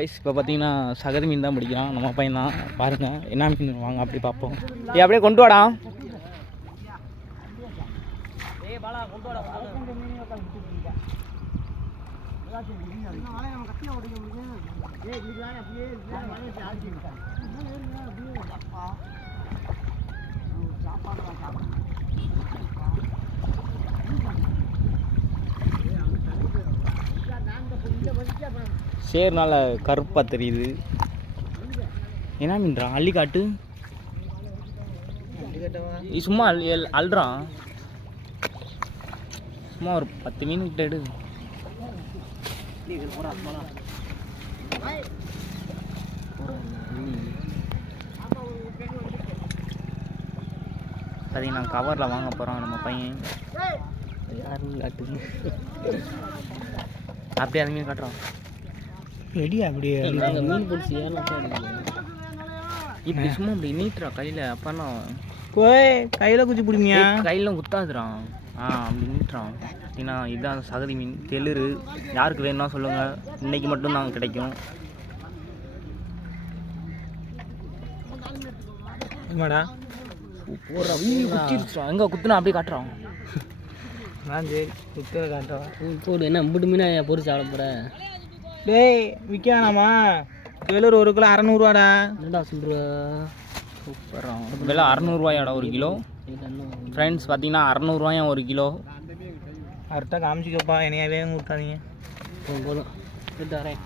இப்போ பார்த்தீங்கன்னா சகதி மீன் தான் பிடிக்கிறான் நம்ம பையன் தான். பாருங்கள் என்ன மீன் வாங்க அப்படி பார்ப்போம். அப்படியே கொண்டு வாடா. சேர்னால கருப்பாக தெரியுது. என்ன மீன்றான்? அள்ளிக்காட்டு சும்மா அல்றான். சும்மா ஒரு 10 மீன் கிட்ட எடு. பார்த்தீங்கன்னா கவரில் வாங்க போகிறோம் நம்ம பையன். யாருன்னு காட்டு. அப்படியே அந்த மீன் காட்டுறோம். ரெடியா அப்படியே மீன் பிடிச்சி இப்படி சும்மா அப்படி நீட்டுறா கையில். அப்போனா போய் கையில் குச்சி பிடிங்க. கையிலாம் குத்தாதுறான். அப்படி நீட்டுறான். ஏன்னா இதுதான் சகதி மீன் தெளிறு. யாருக்கு வேணும்னா சொல்லுங்கள், இன்னைக்கு மட்டும் தான் கிடைக்கும். ஆமாடா போடுறா குத்திருச்சான். எங்கே குத்துனா அப்படியே காட்டுறான். சரி குத்துற காட்டுறான். போடு. என்ன 50 மீனா பொறிச்சு சாப்பிட போகிற? டேய் விற்க வேணாமா? வேலூர் 1 கிலோ 600 ரூபாடா. என்னடா சொல்கிற? சூப்பராக விலை 600 ரூபாயாடா 1 கிலோ. ஃப்ரெண்ட்ஸ் பார்த்தீங்கன்னா 600 ரூபாயா 1 கிலோ. கரெக்டாக காமிச்சிக்கப்பா. என்னையாவே ஊற்றாதீங்க. போதும் போதும் வரேன்.